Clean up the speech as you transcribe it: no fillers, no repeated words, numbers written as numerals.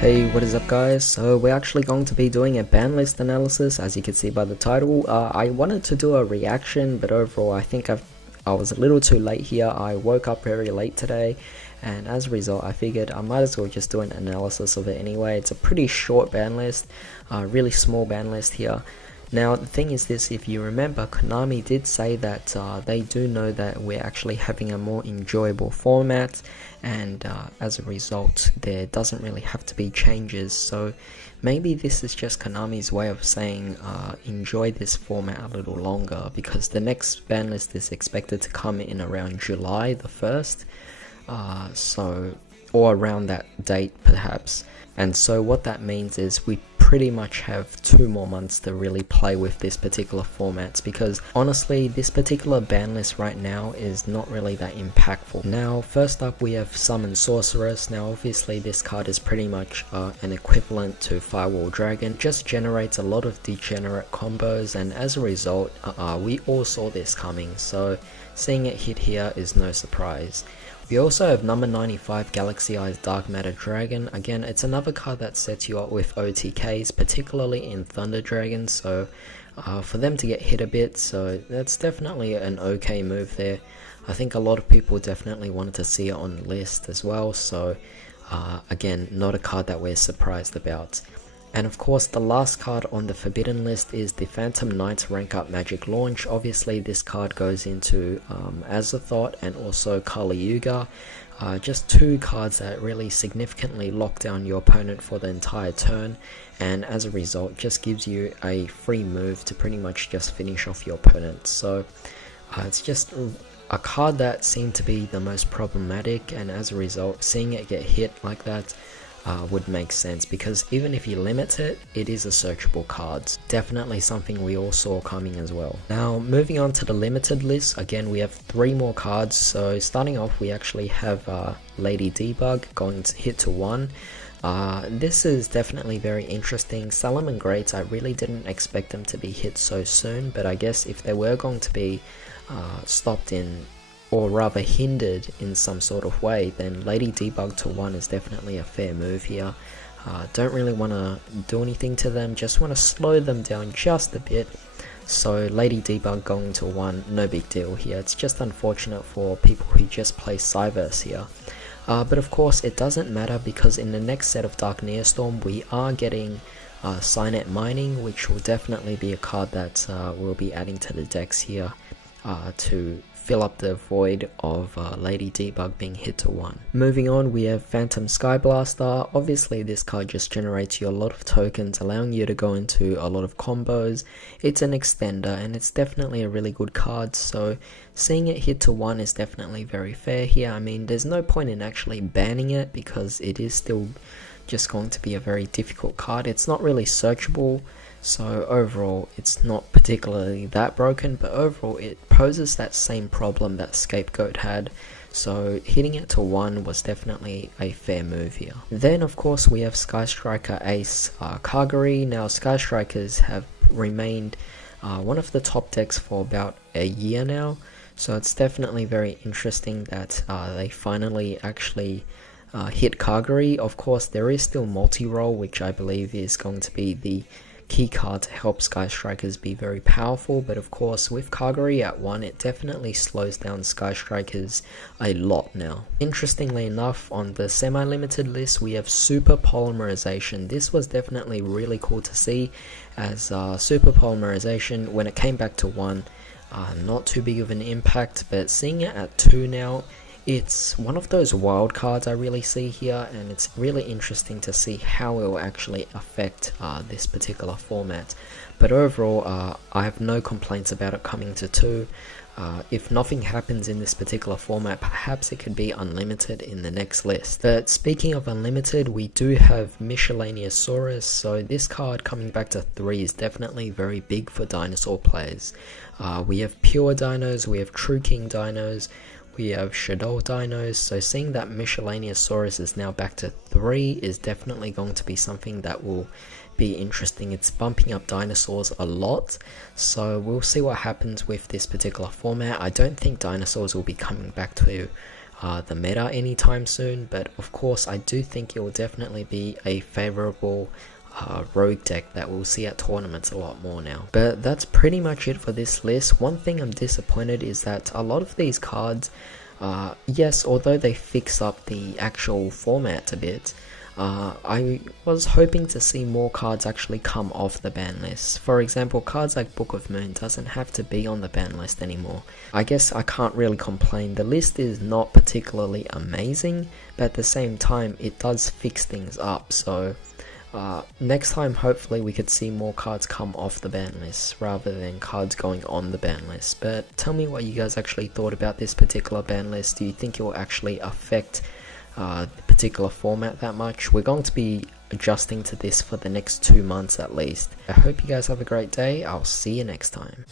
Hey, what is up guys? So we're actually going to be doing a ban list analysis, as you can see by the title. I wanted to do a reaction, but overall I think I was a little too late here. I woke up very late today, and as a result I figured I might as well just do an analysis of it anyway. It's a pretty short ban list, really small ban list here. Now the thing is this, if you remember, Konami did say that they do know that we're actually having a more enjoyable format, and as a result there doesn't really have to be changes. So maybe this is just Konami's way of saying enjoy this format a little longer, because the next ban list is expected to come in around July the 1st, or around that date perhaps. And so what that means is we pretty much have 2 more months to really play with this particular format, because honestly this particular ban list right now is not really that impactful. Now first up we have Summon Sorceress. Now obviously this card is pretty much an equivalent to Firewall Dragon, just generates a lot of degenerate combos, and as a result we all saw this coming, so seeing it hit here is no surprise. We also have number 95 Galaxy Eyes Dark Matter Dragon. Again, it's another card that sets you up with OTKs, particularly in Thunder Dragons, so for them to get hit a bit, so that's definitely an okay move there. I think a lot of people definitely wanted to see it on the list as well, so again, not a card that we're surprised about. And of course the last card on the forbidden list is the Phantom Knights Rank Up Magic Launch. Obviously this card goes into Azathoth and also Kali Yuga, just 2 cards that really significantly lock down your opponent for the entire turn, and as a result just gives you a free move to pretty much just finish off your opponent. So it's just a card that seemed to be the most problematic, and as a result seeing it get hit like that would make sense, because even if you limit it, it is a searchable card. Definitely something we all saw coming as well. Now moving on to the limited list, again we have 3 more cards. So starting off we actually have Lady Debug going to hit to 1. This is definitely very interesting. Salaman Greats, I really didn't expect them to be hit so soon, but I guess if they were going to be stopped in, or rather hindered in some sort of way, then Lady Debug to 1 is definitely a fair move here. Don't really want to do anything to them, just want to slow them down just a bit. So Lady Debug going to 1, no big deal here. It's just unfortunate for people who just play Cyverse here. But of course it doesn't matter, because in the next set of Dark Neostorm we are getting Signet Mining, which will definitely be a card that we'll be adding to the decks here to fill up the void of Lady Debug being hit to 1. Moving on, we have Phantom Skyblaster. Obviously this card just generates you a lot of tokens, allowing you to go into a lot of combos. It's an extender and it's definitely a really good card, so seeing it hit to 1 is definitely very fair here. I mean, there's no point in actually banning it, because it is still just going to be a very difficult card. It's not really searchable, so overall it's not particularly that broken, but overall it poses that same problem that Scapegoat had, so hitting it to 1 was definitely a fair move here. Then of course we have Sky Striker Ace Kagari. Now Sky Strikers have remained one of the top decks for about a year now, so it's definitely very interesting that they finally actually hit Kagari. Of course there is still multi-roll, which I believe is going to be the key card to help Sky Strikers be very powerful, but of course with Kagari at 1 it definitely slows down Sky Strikers a lot now. Interestingly enough, on the semi-limited list we have Super Polymerization. This was definitely really cool to see, as Super Polymerization, when it came back to 1, not too big of an impact, but seeing it at 2 now, it's one of those wild cards I really see here, and it's really interesting to see how it will actually affect this particular format. But overall, I have no complaints about it coming to 2. If nothing happens in this particular format, perhaps it could be unlimited in the next list. But speaking of unlimited, we do have Miscellaneousaurus, so this card coming back to 3 is definitely very big for dinosaur players. We have Pure Dinos, we have True King Dinos, we have Shadow Dinos, so seeing that Miscellaneousaurus is now back to 3 is definitely going to be something that will be interesting. It's bumping up dinosaurs a lot, so we'll see what happens with this particular format. I don't think dinosaurs will be coming back to the meta anytime soon, but of course I do think it will definitely be a favorable rogue deck that we'll see at tournaments a lot more now. But that's pretty much it for this list. One thing I'm disappointed is that a lot of these cards, yes, although they fix up the actual format a bit, I was hoping to see more cards actually come off the ban list. For example, cards like Book of Moon doesn't have to be on the ban list anymore. I guess I can't really complain. The list is not particularly amazing, but at the same time it does fix things up, so next time hopefully we could see more cards come off the ban list rather than cards going on the ban list. But tell me what you guys actually thought about this particular ban list. Do you think it will actually affect the particular format that much? We're going to be adjusting to this for the next 2 months at least. I hope you guys have a great day. I'll see you next time.